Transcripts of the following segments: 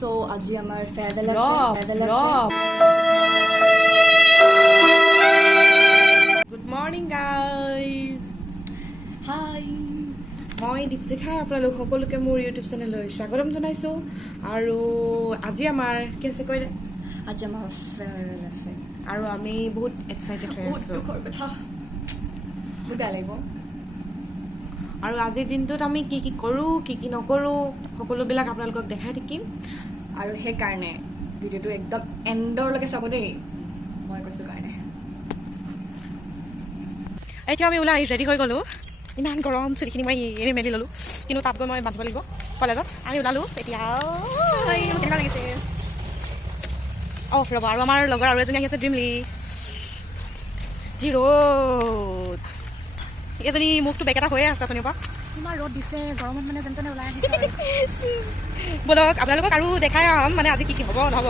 So আজি আমাৰ farewell আছে গুড মৰ্নিং গাইজ হাই মই দীপশিখা আপোনালোক সকলোকে মোৰ ইউটিউব চেনেললৈ স্বাগতম জনাইছোঁ আৰু আজি আমাৰ কি আছে কৈ দে আজি আমাৰ ফেয়াৰৱেল আছে আৰু আমি বহুত এক্সাইটেড হৈ আছোঁ বহুত বেয়া লাগিব আৰু আজিৰ দিনটোত আমি কি কি কৰোঁ কি কি নকৰোঁ সকলোবিলাক আপোনালোকক দেখাই থাকিম আৰু সেইকাৰণে ভিডিঅ'টো একদম এণ্ডৰলৈকে চাব দেই মই কৈছোঁ কাৰণে এতিয়া আমি ওলাই ৰেডি হৈ গ'লোঁ ইমান গৰম চুলিখিনি মই এৰি মেলি ল'লোঁ কিন্তু তাত গৈ মই বান্ধিব লাগিব কলেজত আমি ওলালোঁ এতিয়া কেনেকুৱা লাগিছে ৰ'ব আৰু আমাৰ লগৰ আৰু এজনী আহি আছে ড্ৰিমলি যি ৰ'দ এজনী মুখটো বেক এটা হৈয়ে আছে অথনিৰ পৰা ইমান ৰ'দ দিছে গৰমত মানে যেন তেনে ওলাই আহিছে বলক আপোনালোকক আৰু দেখাই মানে আজি কি কি হ'ব নহ'ব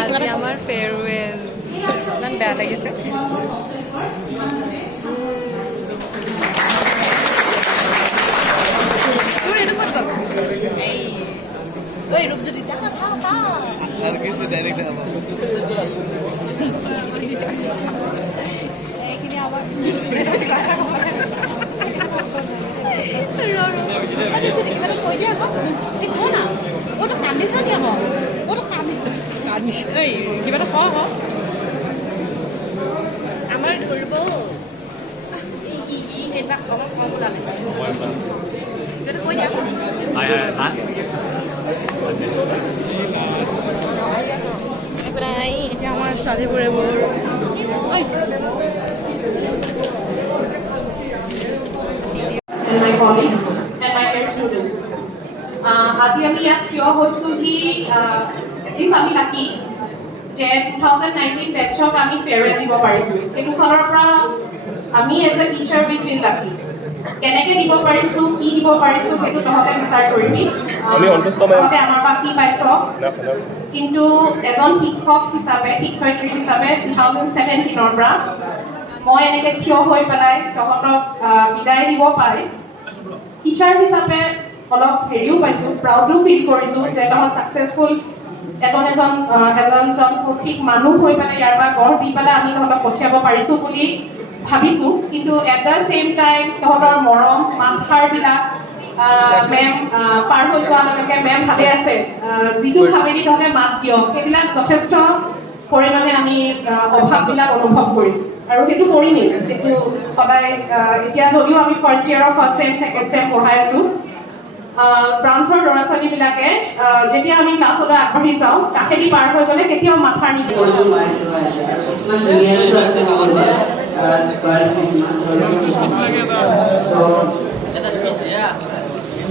আজি আমাৰ ফেয়াৰৱেল ইমান বেয়া লাগিছে কিবা এটা কওঁ আমাৰ ধৰিব এইবিলাক অলপ কম ওলালে কৈ দিয়া একো নাই এতিয়া আমাৰ ছোৱালীবোৰে মোৰ and my colleague and my dear students. আজি আমি ইয়াত থিয় হৈছোহি এটলিষ্ট আমি লাকি যে 2019 বেটছক আমি ফেয়াৰৱেল দিব পাৰিছোঁ সেইটো ফালৰ পৰা আমি as a teacher we feel lucky কেনেকৈ দিব পাৰিছোঁ কি দিব পাৰিছোঁ সেইটো তহঁতে বিচাৰ কৰিবি তহঁতে আমাৰ পৰা কি পাইছ কিন্তু এজন শিক্ষক হিচাপে শিক্ষয়িত্ৰী হিচাপে 2017 পৰা মই এনেকৈ থিয় হৈ পেলাই তহঁতক বিদায় দিব পাৰি টিচাৰ হিচাপে অলপ হেৰিও পাইছোঁ প্ৰাউডো ফিল কৰিছোঁ যে তহঁত ছাকচেছফুল এজন সঠিক মানুহ হৈ পেলাই ইয়াৰ পৰা গঢ় দি পেলাই আমি তহঁতক পঠিয়াব পাৰিছোঁ বুলি ভাবিছোঁ কিন্তু এট দ্য ছেইম টাইম তহঁতৰ মৰম মাতষাৰবিলাক মেম পাৰ হৈ যোৱাৰ লগে লগে মেম ভালে আছে যিটো ভাবেদি তহঁতে মাত দিয় সেইবিলাক যথেষ্ট পৰিমাণে আমি অভাৱবিলাক অনুভৱ কৰিম আৰু সেইটো কৰিমেই সেইটো সদায় এতিয়া যদিও আমি ফাৰ্ষ্ট ইয়েৰৰ ফাৰ্ষ্ট ছেম ছেকেণ্ড ছেম পঢ়াই আছোঁ ব্ৰাঞ্চৰ ল'ৰা ছোৱালীবিলাকে যেতিয়া আমি ক্লাছলৈ আগবাঢ়ি যাওঁ কাষেদি পাৰ হৈ গ'লে কেতিয়াও মাথাৰ নিদিয়ে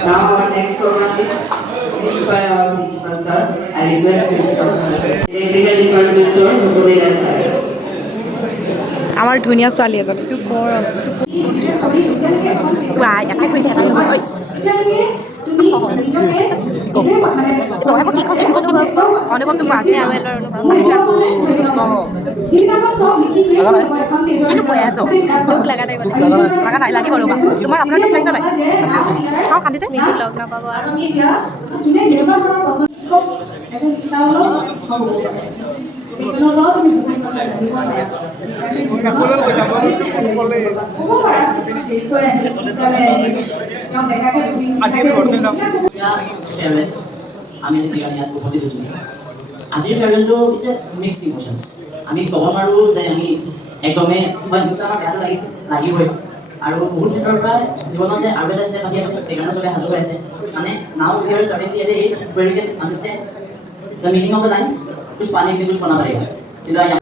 Now our next program is preached by our principal sir. I request principal sir. Electrical department to Bhubaneswar sir. আমাৰ ধুনীয়া ছোৱালী এজনী তোমাৰ আপোনাৰ দুখ লাগিছে নাই চাওঁ খান্দিছে লগ নাপাব আৰু আমি যিকাৰণে ইয়াত উপস্থিত হৈছোঁ আজিৰ ফেয়াৰৱেলটো ইটছ এ মিক্সড ইম'শ্যনছ আমি ক'ব নোৱাৰোঁ যে আমি একদমেই হয় নিশ্চয় আমাৰ বেয়াটো লাগিবই আৰু বহুত ক্ষেত্ৰৰ পৰা জীৱনত যে আৰু এটা ষ্টেপ আহি আছে সেইকাৰণে চবে সাজু হৈ আছে মানে now we are certainly at a as where you can understand the meaning of the lines कुछ पाने के लिए कुछ बना पड़ेगा किंतु यहाँ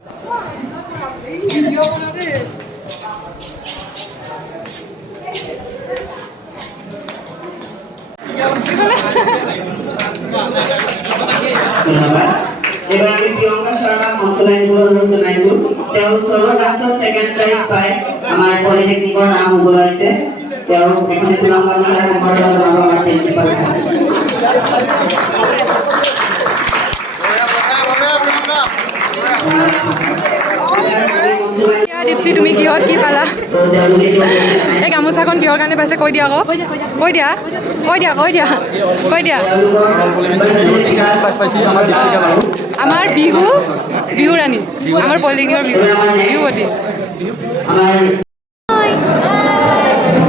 ধন্যবাদ এবার আমি প্রিয়ঙ্কা শর্মা মঞ্চলাইন অনুরোধ জনাইছো তেওঁ সলো ডান্সত সেকেন্ড প্রাইজ পায় আমার পলিটেকনিকৰ নাম ওলাইছে তেওঁ এখন তুলাম গামোচাৰ সম্বৰ্ধনা জনাব আমাৰ প্ৰিন্সিপাল দীপশী তুমি কিহত কি পালা এই গামোচাখন কিহৰ কাৰণে পাইছে কৈ দিয়া আকৌ কৈ দিয়া আমাৰ বিহু ৰাণী আমাৰ পলিটেকনিকৰ বিহুৱতী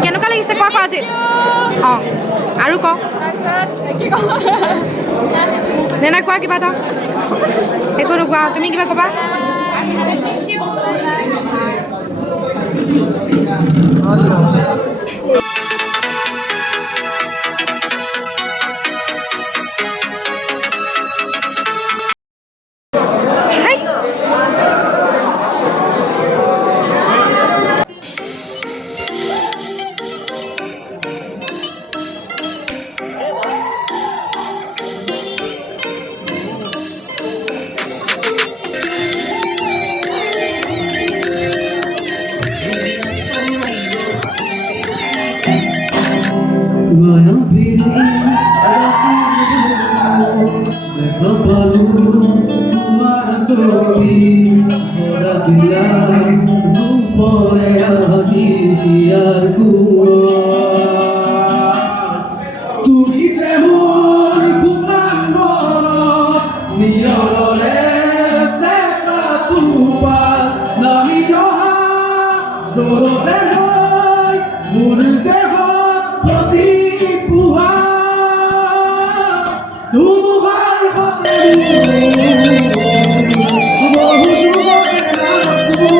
কেনেকুৱা লাগিছে কোৱা আজি অঁ আৰু ক নেনা কোৱা কিবা এটা একো নোকোৱা তুমি কিবা ক'বা তুমি যে মোৰ গোলাম নিয়ৰে চেষ্টা তোপা নামি অহা দৰদে লৈ মোৰ দেহত প্ৰতি পুৱা ধুমুহাৰ বহু যুৱকে নাচো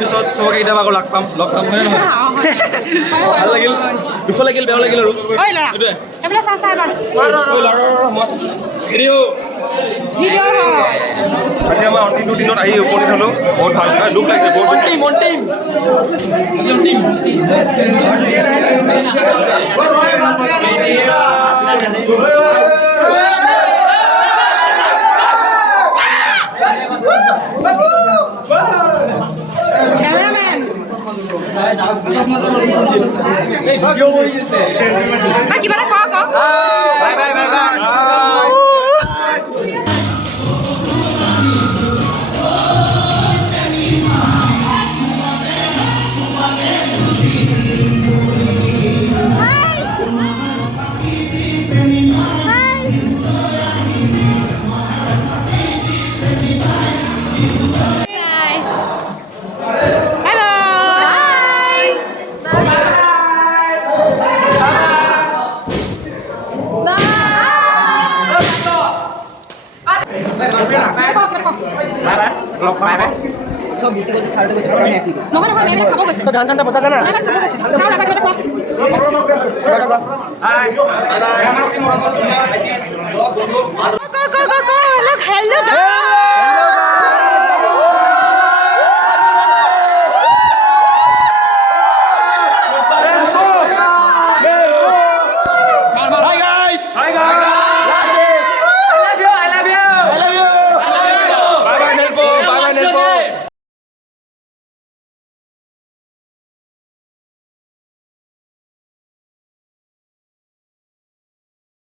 পিছত চবকে কেতিয়াবা আকৌ লগ পাম হয় নহয় ভাল লাগিল দুখ লাগিল বেয়া লাগিল আৰু বাকী আমাৰ অন্তিমটো দিনত আহি উপনীত হ'লো বহুত ভাল দুখ লাগিছে বহুত Cameraman. কিবা এটা ক বাই বাই বাই বাই নহয় নহয় মেমে খাব গৈছে ধান চান বতা জানা চাও না কিবা এটা ক হেল্ল